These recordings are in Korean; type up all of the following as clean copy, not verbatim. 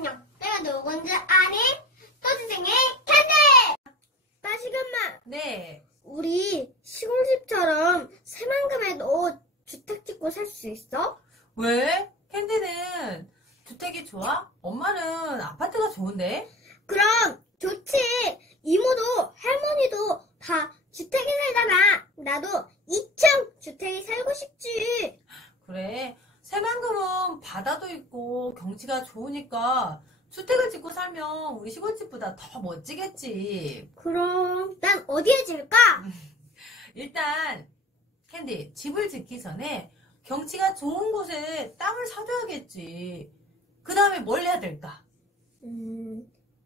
안녕. 내가 누군지 아니? 토지생의 캔디! 빠시금마. 네. 우리 시골집처럼 새만금에도 주택 짓고 살 수 있어? 왜? 캔디는 주택이 좋아? 엄마는 아파트가 좋은데? 그럼 좋지. 이모도 할머니도 다 주택에 살잖아. 나도 2층 주택에 살고 싶지. 그래. 새만금은 바다도 있고 경치가 좋으니까 주택을 짓고 살면 우리 시골집보다 더 멋지겠지. 그럼 난 어디에 지을까? 일단 캔디, 집을 짓기 전에 경치가 좋은 곳에 땅을 사줘야겠지. 그 다음에 뭘 해야 될까?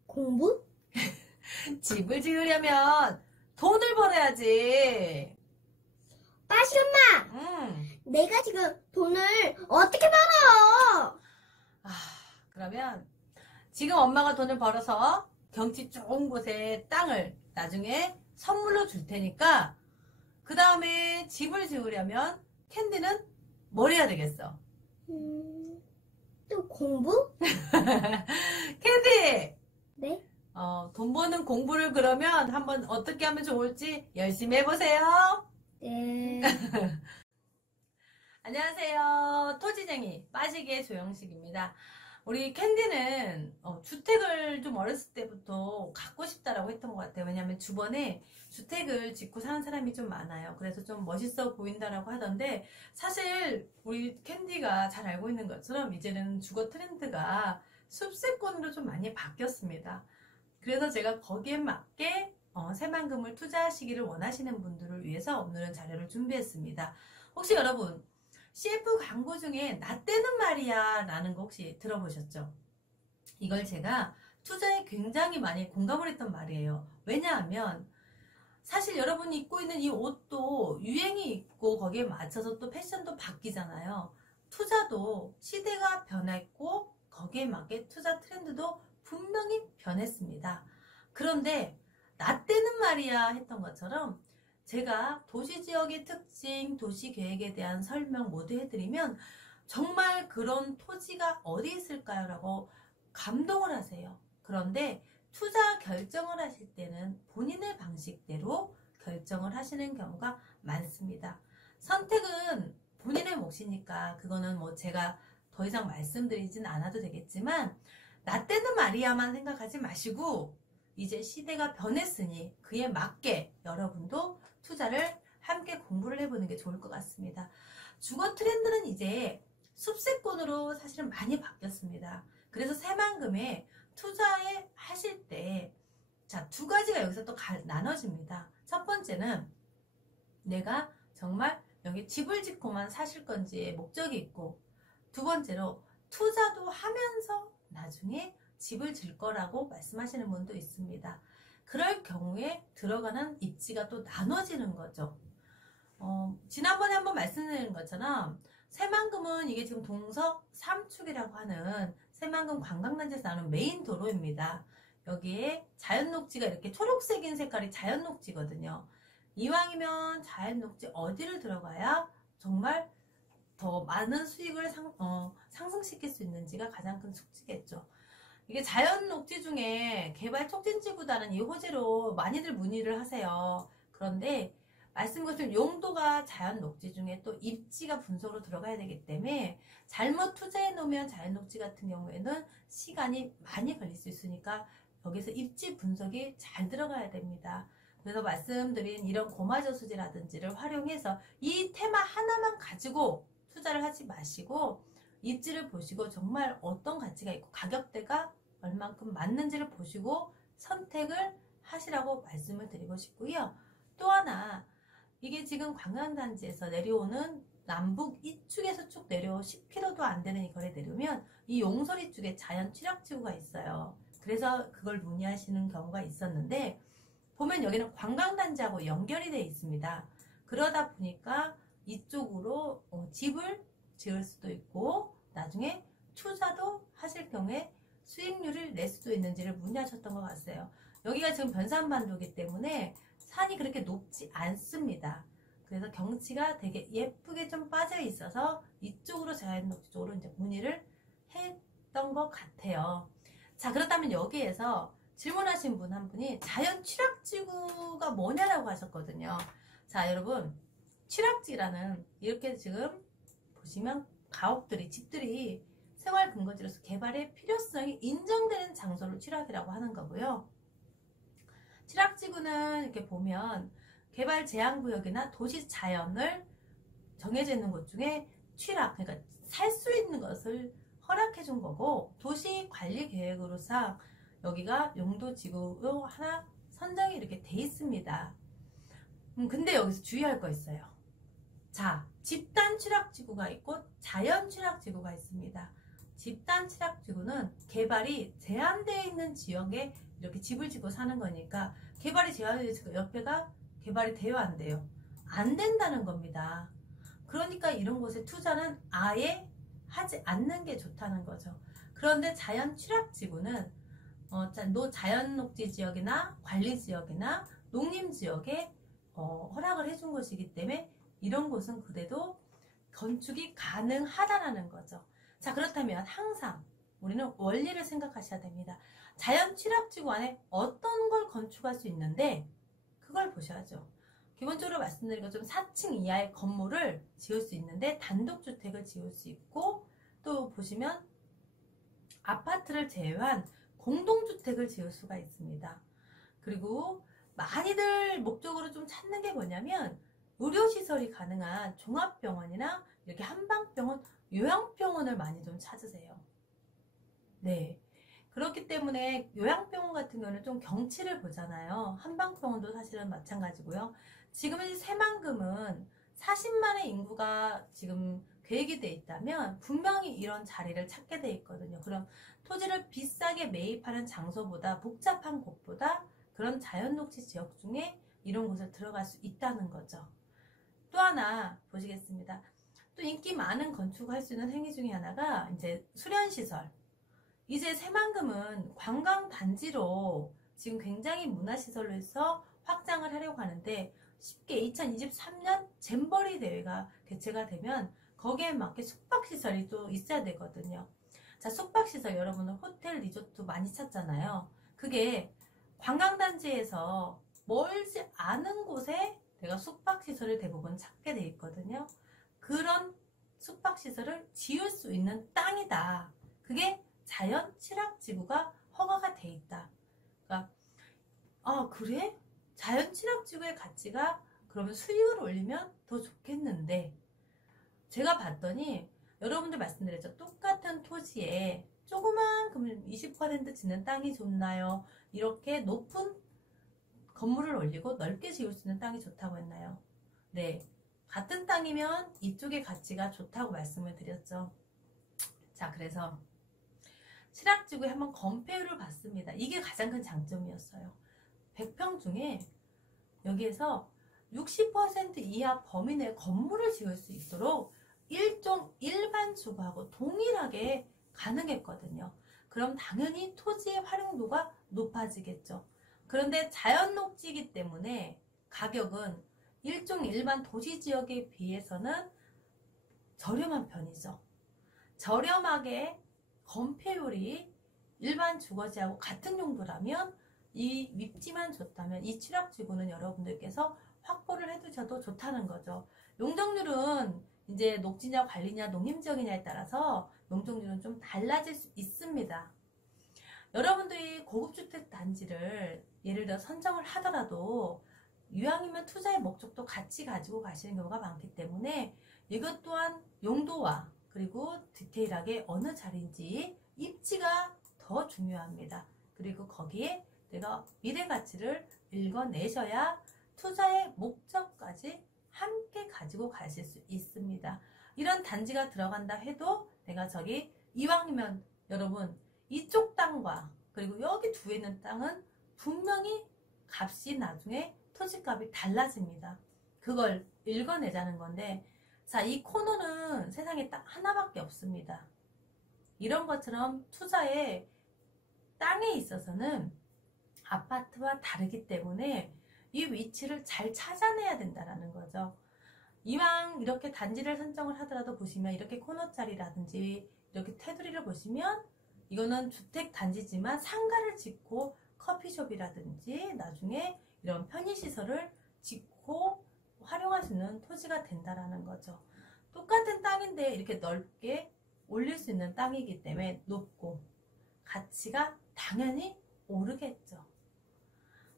공부? 집을 지으려면 돈을 벌어야지. 빠시엄마, 내가 지금 돈을 어떻게 벌어? 그러면 지금 엄마가 돈을 벌어서 경치 좋은 곳에 땅을 나중에 선물로 줄 테니까 그 다음에 집을 지으려면 캔디는 뭘 해야 되겠어? 또 공부? 캔디! 네? 돈 버는 공부를 그러면 한번 어떻게 하면 좋을지 열심히 해보세요. 네. 안녕하세요. 토지쟁이 빠지기의 조영식입니다. 우리 캔디는 주택을 좀 어렸을 때부터 갖고 싶다라고 했던 것 같아요. 왜냐하면 주변에 주택을 짓고 사는 사람이 좀 많아요. 그래서 좀 멋있어 보인다라고 하던데 사실 우리 캔디가 잘 알고 있는 것처럼 이제는 주거 트렌드가 숲세권으로 좀 많이 바뀌었습니다. 그래서 제가 거기에 맞게 새만금을 투자하시기를 원하시는 분들을 위해서 오늘은 자료를 준비했습니다. 혹시 여러분 CF 광고 중에 나 때는 말이야 라는 거 혹시 들어보셨죠? 이걸 제가 투자에 굉장히 많이 공감을 했던 말이에요. 왜냐하면 사실 여러분이 입고 있는 이 옷도 유행이 있고 거기에 맞춰서 또 패션도 바뀌잖아요. 투자도 시대가 변했고 거기에 맞게 투자 트렌드도 분명히 변했습니다. 그런데 나 때는 말이야 했던 것처럼 제가 도시지역의 특징, 도시계획에 대한 설명 모두 해드리면 정말 그런 토지가 어디 있을까요? 라고 감동을 하세요. 그런데 투자 결정을 하실 때는 본인의 방식대로 결정을 하시는 경우가 많습니다. 선택은 본인의 몫이니까 그거는 뭐 제가 더 이상 말씀드리진 않아도 되겠지만 나 때는 말이야만 생각하지 마시고 이제 시대가 변했으니 그에 맞게 여러분도 투자를 함께 공부를 해보는 게 좋을 것 같습니다. 주거 트렌드는 이제 숲세권으로 사실은 많이 바뀌었습니다. 그래서 새만금에 투자에 하실 때 자, 두 가지가 여기서 또 나눠집니다. 첫 번째는 내가 정말 여기 집을 짓고만 사실 건지의 목적이 있고 두 번째로 투자도 하면서 나중에 집을 질 거라고 말씀하시는 분도 있습니다. 그럴 경우에 들어가는 입지가 또 나눠지는 거죠. 지난번에 한번 말씀드린 것처럼 새만금은 이게 지금 동서 3축이라고 하는 새만금 관광단지에서 나오는 메인 도로입니다. 여기에 자연녹지가 이렇게 초록색인 색깔이 자연녹지거든요. 이왕이면 자연녹지 어디를 들어가야 정말 더 많은 수익을 상승시킬 수 있는지가 가장 큰 숙제겠죠. 이게 자연 녹지 중에 개발 촉진지구다는 이 호재로 많이들 문의를 하세요. 그런데 말씀드린 것처럼 용도가 자연 녹지 중에 또 입지가 분석으로 들어가야 되기 때문에 잘못 투자해 놓으면 자연 녹지 같은 경우에는 시간이 많이 걸릴 수 있으니까 여기서 입지 분석이 잘 들어가야 됩니다. 그래서 말씀드린 이런 고마저수지라든지를 활용해서 이 테마 하나만 가지고 투자를 하지 마시고 입지를 보시고 정말 어떤 가치가 있고 가격대가 얼만큼 맞는지를 보시고 선택을 하시라고 말씀을 드리고 싶고요. 또 하나 이게 지금 관광단지에서 내려오는 남북 이쪽에서 쭉 내려 10km도 안 되는 이거에 내려오면 이 용서리 쪽에 자연 취락지구가 있어요. 그래서 그걸 문의하시는 경우가 있었는데 보면 여기는 관광단지하고 연결이 되어 있습니다. 그러다 보니까 이쪽으로 집을 지을 수도 있고 나중에 투자도 하실 경우에 수익률을 낼 수도 있는지를 문의하셨던 것 같아요. 여기가 지금 변산반도이기 때문에 산이 그렇게 높지 않습니다. 그래서 경치가 되게 예쁘게 좀 빠져 있어서 이쪽으로 자연녹지 쪽으로 이제 문의를 했던 것 같아요. 자, 그렇다면 여기에서 질문하신 분 한 분이 자연 취락지구가 뭐냐라고 하셨거든요. 자, 여러분, 취락지라는 이렇게 지금 보시면 가옥들이, 집들이 생활 근거지로서 개발의 필요성이 인정되는 장소를 취락이라고 하는 거고요. 취락지구는 이렇게 보면 개발 제한구역이나 도시 자연을 정해져 있는 곳 중에 취락, 그러니까 살 수 있는 것을 허락해 준 거고, 도시 관리 계획으로상 여기가 용도지구로 하나 선정이 이렇게 돼 있습니다. 근데 여기서 주의할 거 있어요. 자, 집단 취락지구가 있고 자연 취락지구가 있습니다. 집단 취락지구는 개발이 제한되어 있는 지역에 이렇게 집을 짓고 사는 거니까, 개발이 제한되어 있으니까 옆에가 개발이 돼요, 안 돼요? 안 된다는 겁니다. 그러니까 이런 곳에 투자는 아예 하지 않는 게 좋다는 거죠. 그런데 자연 취락지구는 자연 녹지 지역이나 관리 지역이나 농림 지역에 허락을 해준 것이기 때문에 이런 곳은 그래도 건축이 가능하다라는 거죠. 자, 그렇다면 항상 우리는 원리를 생각하셔야 됩니다. 자연 취락지구 안에 어떤 걸 건축할 수 있는데 그걸 보셔야죠. 기본적으로 말씀드린 것처럼 4층 이하의 건물을 지을 수 있는데 단독주택을 지을 수 있고, 또 보시면 아파트를 제외한 공동주택을 지을 수가 있습니다. 그리고 많이들 목적으로 좀 찾는 게 뭐냐면 의료시설이 가능한 종합병원이나 이렇게 한방병원, 요양병원을 많이 좀 찾으세요. 네. 그렇기 때문에 요양병원 같은 경우는 좀 경치를 보잖아요. 한방병원도 사실은 마찬가지고요. 지금 이 새만금은 40만의 인구가 지금 계획이 돼 있다면 분명히 이런 자리를 찾게 돼 있거든요. 그럼 토지를 비싸게 매입하는 장소보다, 복잡한 곳보다 그런 자연녹지 지역 중에 이런 곳에 들어갈 수 있다는 거죠. 또 하나 보시겠습니다. 또 인기 많은 건축할 수 있는 행위 중에 하나가 이제 수련시설. 이제 새만금은 관광단지로 지금 굉장히 문화시설로 해서 확장을 하려고 하는데, 쉽게 2023년 잼버리 대회가 개최가 되면 거기에 맞게 숙박시설이 또 있어야 되거든요. 자, 숙박시설 여러분은 호텔, 리조트 많이 찾잖아요. 그게 관광단지에서 멀지 않은 곳에 내가 숙박시설을 대부분 찾게 돼 있거든요. 그런 숙박시설을 지을 수 있는 땅이다. 그게 자연 취락지구가 허가가 돼 있다. 그러니까 그래? 자연 취락지구의 가치가 그러면 수익을 올리면 더 좋겠는데, 제가 봤더니 여러분들 말씀드렸죠. 똑같은 토지에 조그만 그러면 20% 짓는 땅이 좋나요? 이렇게 높은 건물을 올리고 넓게 지을 수 있는 땅이 좋다고 했나요? 네. 같은 땅이면 이쪽의 가치가 좋다고 말씀을 드렸죠. 자, 그래서 취락지구에 한번 건폐율을 봤습니다. 이게 가장 큰 장점이었어요. 100평 중에 여기에서 60% 이하 범위 내 건물을 지을 수 있도록 일종 일반 주거하고 동일하게 가능했거든요. 그럼 당연히 토지의 활용도가 높아지겠죠. 그런데 자연 녹지이기 때문에 가격은 일종 일반 도시 지역에 비해서는 저렴한 편이죠. 저렴하게 건폐율이 일반 주거지하고 같은 용도라면, 이 윗지만 줬다면 이 취락지구는 여러분들께서 확보를 해두셔도 좋다는 거죠. 용적률은 이제 녹지냐 관리냐 농림지역이냐에 따라서 용적률은 좀 달라질 수 있습니다. 여러분들이 고급주택 단지를 예를 들어 선정을 하더라도 이왕이면 투자의 목적도 같이 가지고 가시는 경우가 많기 때문에 이것 또한 용도와 그리고 디테일하게 어느 자리인지 입지가 더 중요합니다. 그리고 거기에 내가 미래 가치를 읽어내셔야 투자의 목적까지 함께 가지고 가실 수 있습니다. 이런 단지가 들어간다 해도 내가 저기 이왕이면 여러분 이쪽 땅과 그리고 여기 뒤에 있는 땅은 분명히 값이 나중에 토지값이 달라집니다. 그걸 읽어내자는 건데, 자, 이 코너는 세상에 딱 하나밖에 없습니다. 이런 것처럼 투자의 땅에 있어서는 아파트와 다르기 때문에 이 위치를 잘 찾아내야 된다는 거죠. 이왕 이렇게 단지를 선정을 하더라도 보시면 이렇게 코너 자리라든지 이렇게 테두리를 보시면 이거는 주택 단지지만 상가를 짓고 커피숍이라든지 나중에 이런 편의시설을 짓고 활용할 수 있는 토지가 된다라는 거죠. 똑같은 땅인데 이렇게 넓게 올릴 수 있는 땅이기 때문에 높고 가치가 당연히 오르겠죠.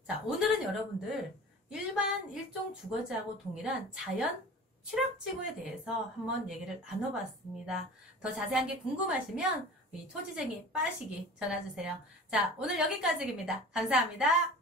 자, 오늘은 여러분들 일반 일종 주거지하고 동일한 자연 취락지구에 대해서 한번 얘기를 나눠봤습니다. 더 자세한 게 궁금하시면 이 토지쟁이 빠시기 전화주세요. 자, 오늘 여기까지입니다. 감사합니다.